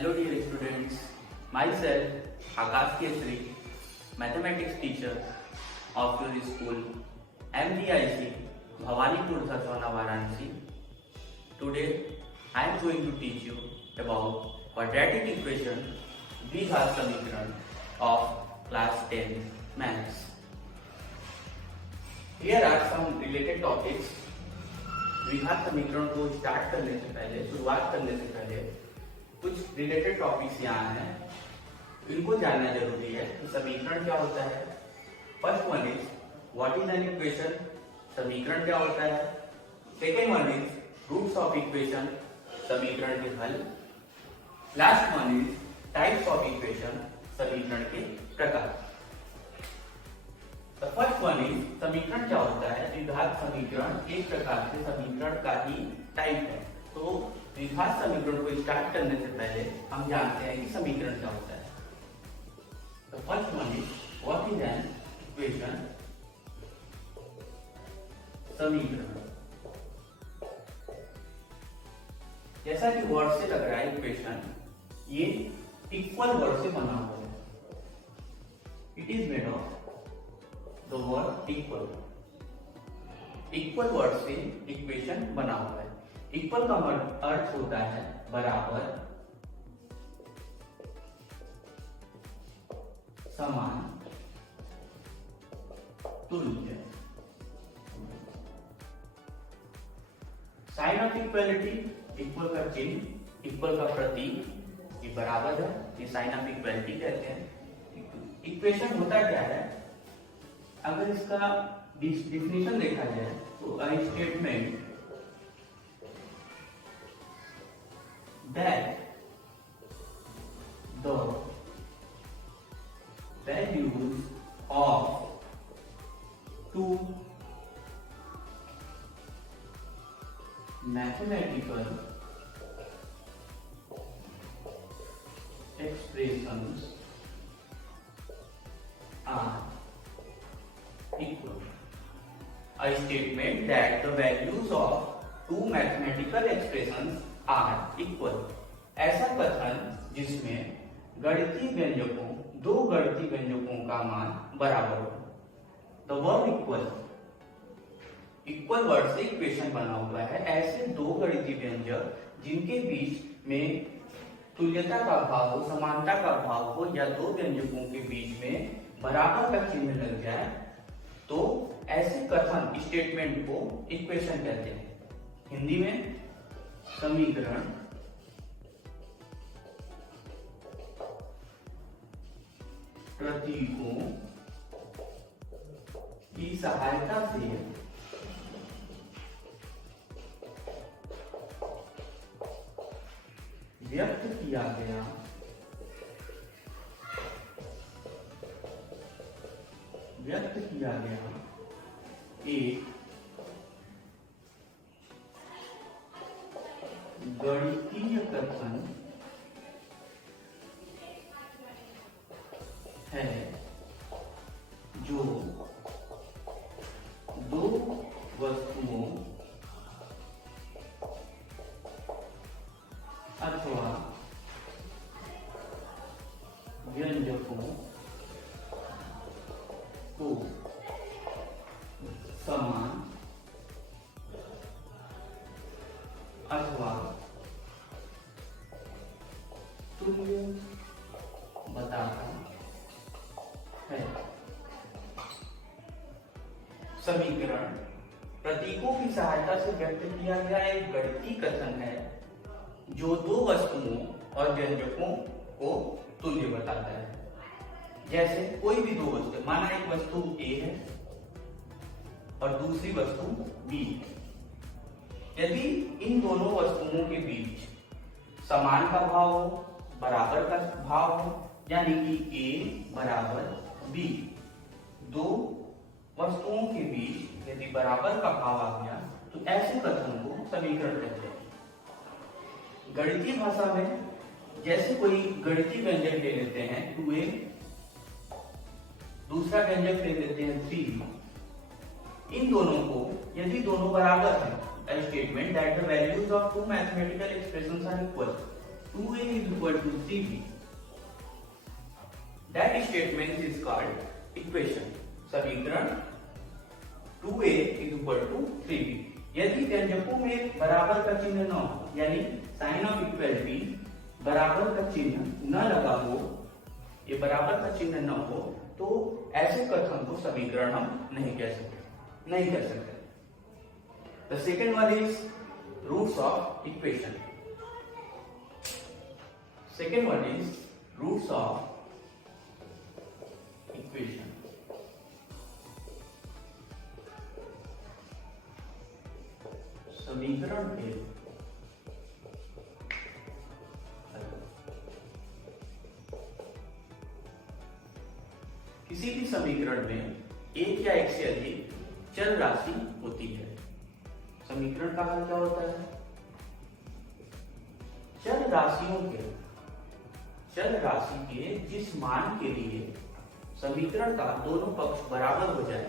Hello dear students, myself Akash Kesri, mathematics teacher of your school MDIC Bhawanipur Satswana Varanasi. Today I am going to teach you about quadratic equation द्विघात समीकरण of class 10 maths. Here are some related topics. द्विघात समीकरण को start करने से पहले, शुरुआत करने से पहले कुछ रिलेटेड टॉपिक्स यहाँ हैं, इनको जानना जरूरी है कि समीकरण क्या होता है. First one is what is an equation, समीकरण क्या होता है. Second one is roots of equation, समीकरण के हल. Last one is types of equation, समीकरण के प्रकार. द फर्स्ट वन इज समीकरण क्या होता है. द्विघात समीकरण एक प्रकार से समीकरण का ही टाइप है. तो द्विघात समीकरण को स्टार्ट करने से पहले हम जानते हैं कि समीकरण क्या होता है. The first one is what is an equation, समीकरण. जैसा कि वर्ड से लग रहा है इक्वेशन, ये इक्वल वर्ड से बना हुआ है. It is made of the word equal. Equal word से इक्वेशन बना हुआ है. इक्वल का अर्थ होता है बराबर, समान, तुल्य. साइन ऑफ इक्वलिटी, इक्वल का चिन्ह, इक्वल का प्रतीक, ये बराबर है, ये साइन ऑफ इक्वलिटी कहते हैं. इक्वेशन होता क्या है, अगर इसका डिफिनेशन देखा जाए तो a statement that the values of two mathematical expressions are equal. A statement that the values of two mathematical expressions are equal. ऐसा कथन जिसमें गणितीय व्यंजकों, दो गणितीय व्यंजकों का मान बराबर हो. The word equal, equal word से इक्वेशन बना हुआ है. ऐसे दो गणितीय व्यंजक जिनके बीच में तुल्यता का भाव हो, समानता का भाव हो, या दो व्यंजकों के बीच में बराबर का चिन्ह लग जाए, तो ऐसे कथन स्टेटमेंट को इक्वेशन कहते हैं. हिंदी में समीकरण प्रतीकों की सहायता से व्यक्त किया गया एक गणितीय कथन है जो दो वस्तुओं अथवा व्यंजकों को समान अथवा तुल्य बताता है. समीकरण प्रतीकों की सहायता से व्यक्त किया गया एक गणितीय कथन है जो दो वस्तुओं और व्यंजकों को तुल्य बताता है. जैसे कोई भी दो वस्तु, माना एक वस्तु A है और दूसरी वस्तु B. यदि इन दोनों वस्तुओं के बीच समान का भाव हो, बराबर का भाव हो, यानी कि A बराबर B, दो वस्तुओं के बीच यदि बराबर का भाव आ गया तो ऐसे कथन को समीकरण कहते हैं. गणितीय भाषा में जैसे कोई गणितीय व्यंजक ले लेते हैं 2a, दूसरा व्यंजक ले लेते हैं 3, इन दोनों को यदि दोनों बराबर हैं, a statement that the values of two mathematical expressions are equal. 2a is equal to 3b. That statement is called equation. समीकरण 2a is equal to 3b. यदि व्यंजकों में बराबर का चिन्ह न हो, यानी साइन ऑफ इक्वलिटी बराबर का चिन्ह न लगा हो, ये बराबर का चिन्ह न हो, तो ऐसे कथन को समीकरण हम नहीं कह सकते. The second one is roots of equation. Second one is roots of equation. समीकरण के किसी भी समीकरण में एक या एक से अधिक चर राशि होती है. समीकरण का हल क्या होता है? चर राशि के जिस मान के लिए समीकरण का दोनों पक्ष बराबर हो जाए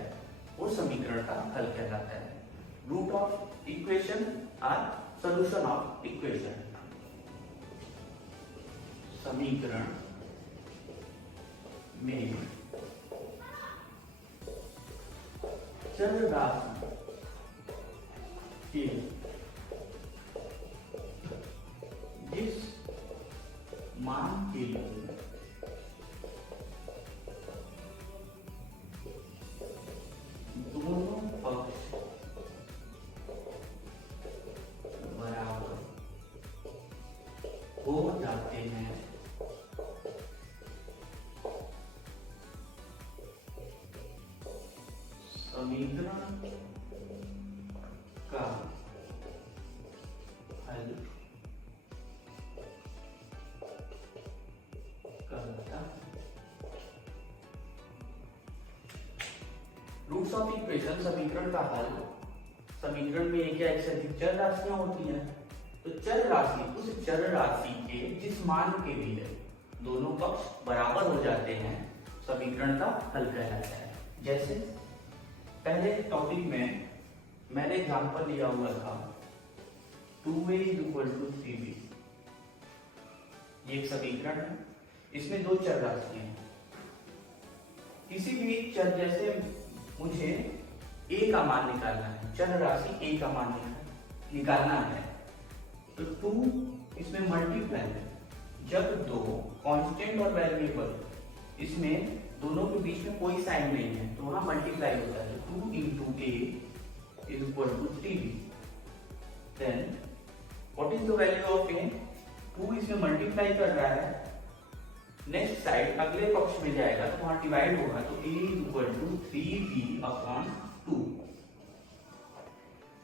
वो समीकरण का हल कहलाता है. रूट ऑफ इक्वेशन और सॉल्यूशन ऑफ इक्वेशन. समीकरण में चर राशि के जिस मान के लिए दोनों पक्ष बराबर हो जाते हैं समीकरण का हल करता है. रूट्स ऑफ इक्वेशन समीकरण का हल. समीकरण में एक या एक से अधिक चर राशियां होती हैं, तो चर राशि उस चर राशि के जिस मान के लिए दोनों पक्ष बराबर हो जाते हैं समीकरण का हल कहलाता है. जैसे पहले टॉपिक में मैंने एग्जांपल लिया हुआ था 2a is equal to 3b. ये एक समीकरण है, इसमें दो चर राशियां हैं. किसी भी चर, जैसे मुझे a का मान निकालना है, चर राशि a का मान निकालना है, तो 2 इसमें मल्टीप्लाई है. जब दो कांस्टेंट और वेरिएबल इसमें दोनों के बीच में कोई साइन नहीं है तो वहां मल्टीप्लाई होता है. 2 into a is equal to 3b. Then what is the value of a? 2 इसमें मल्टीप्लाई कर रहा है, नेक्स्ट साइड अगले पक्ष में जाएगा तो वहां डिवाइड होगा, तो a is equal to 3b upon 2.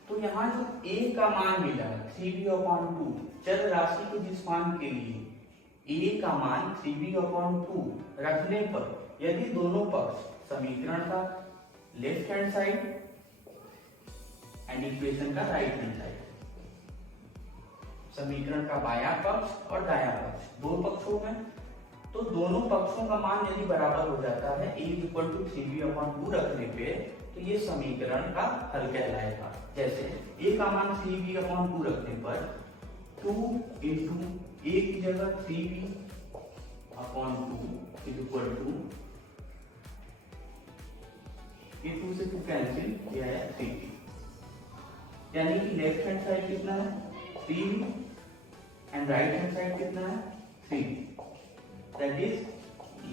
तो यहाँ जो a का मान मिला 3b upon 2, चर राशि के जिस मान के लिए a का मान 3b upon 2 रखने पर यदि दोनों पक्ष समीकरण का left hand side and equation का राइट हैंड साइड, समीकरण का बायां पक्ष और दायां पक्ष दो पक्षों में, तो दोनों पक्षों का मान यदि बराबर हो जाता है a is equal to 3b upon 2 रखने पे, तो ये समीकरण का हल कहलाएगा. जैसे a का मान 3b upon 2 रखने पर 2 into a की जगह 3b upon 2 is equal to, ये 2 से 2 कैंसिल किया है 3b, यानी कि लेफ्ट हैंड साइड कितना है 3b and right hand side कितना है 3b. That is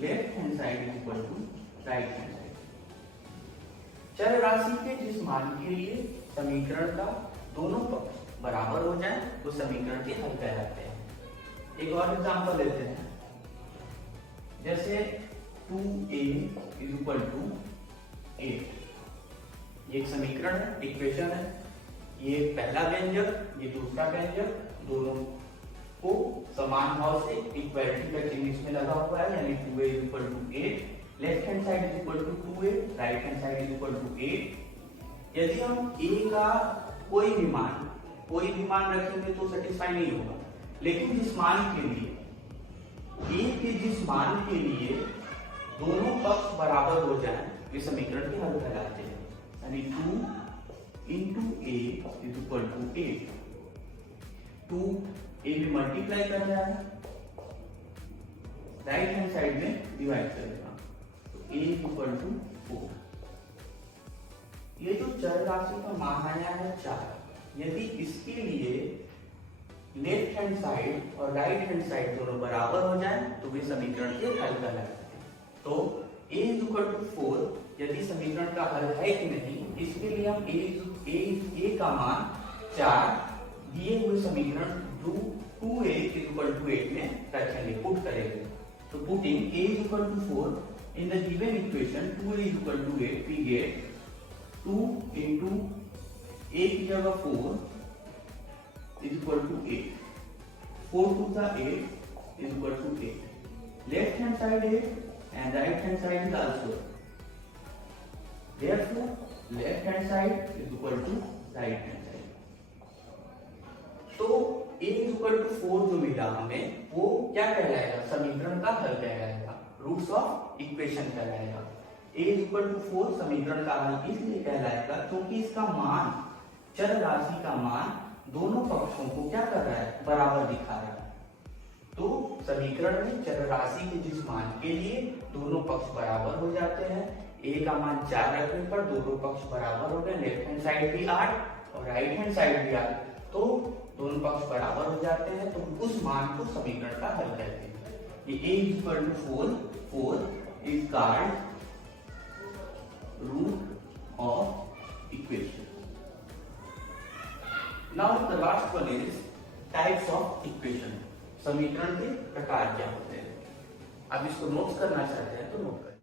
left hand side is equal to right hand side. चर राशि के जिस मान के लिए समीकरण का दोनों पक्ष बराबर हो जाए वो समीकरण के हल कहलाते हैं. एक और एग्जांपल लेते हैं. जैसे 2a is equal to 8. ये एक समीकरण है, इक्वेशन है. ये पहला व्यंजक, ये दूसरा व्यंजक, दोनों को समान भाव से इक्वालिटी का चिन्ह इसमें लगा हुआ है, यानी 2a is equal to 8. Left hand side is equal to 2a, right hand side is equal to 8. यदि हम a का कोई भी मान रखेंगे तो सेटिस्फाई नहीं होगा, लेकिन जिस मान के लिए a के जिस मान के लिए दोनों पक्ष बराबर हो जाए ये समीकरण के हल कहलाते हैं. यानी 2 into a is equal to 8. 2 a में मल्टीप्लाई कर रहा है राइट हैंड साइड में डिवाइड करेगा। तो a इक्वल टू 4। ये जो चर राशि का मान आया है 4, यदि इसके लिए लेफ्ट हैंड साइड और राइट हैंड साइड दोनों बराबर हो जाए तो वे समीकरण के हल कहलाते हैं। तो a इक्वल टू 4 यदि समीकरण का हल है कि नहीं, इसके लिए हम a का मान 4 दिए हुए समीकरण 2a इक्वल टू 8 में रखेंगे, पुट करेंगे। तो putting a equal to 4 in the given equation 2a equal to 8 we get 2 into a की जगह 4 is equal to 8. 4 to the 8 is equal to 8. Left hand side 8 and right hand side is also 8. Therefore, left hand side is equal to right hand side. तो a is equal to 4 जो मिला हमें वो क्या कहलाएगा? समीकरण का हल कहलाएगा, रूट्स ऑफ इक्वेशन कहलाएगा। a is equal to 4 समीकरण का हल इसलिए कहलाएगा क्योंकि इसका मान, चर राशि का मान दोनों पक्षों को क्या कर रहा है? बराबर दिखा रहा है। तो समीकरण में चर राशि के जिस मान के लिए दोनों पक्ष बराबर हो जाते हैं, a का मान 4 रखने पर दोनों पक्ष बराबर हो गए, लेफ्ट हैंड साइड भी 8 और राइट हैंड साइड भी 8, तो दोनों पक्ष बराबर हो जाते हैं, तो उस मान को समीकरण का हल कहते हैं। ये a is equal to 4 is called root of equation. Now the last one is types of equation. समीकरण के प्रकार क्या होते हैं? अब इसको नोट्स करना चाहते हैं तो नोट करें।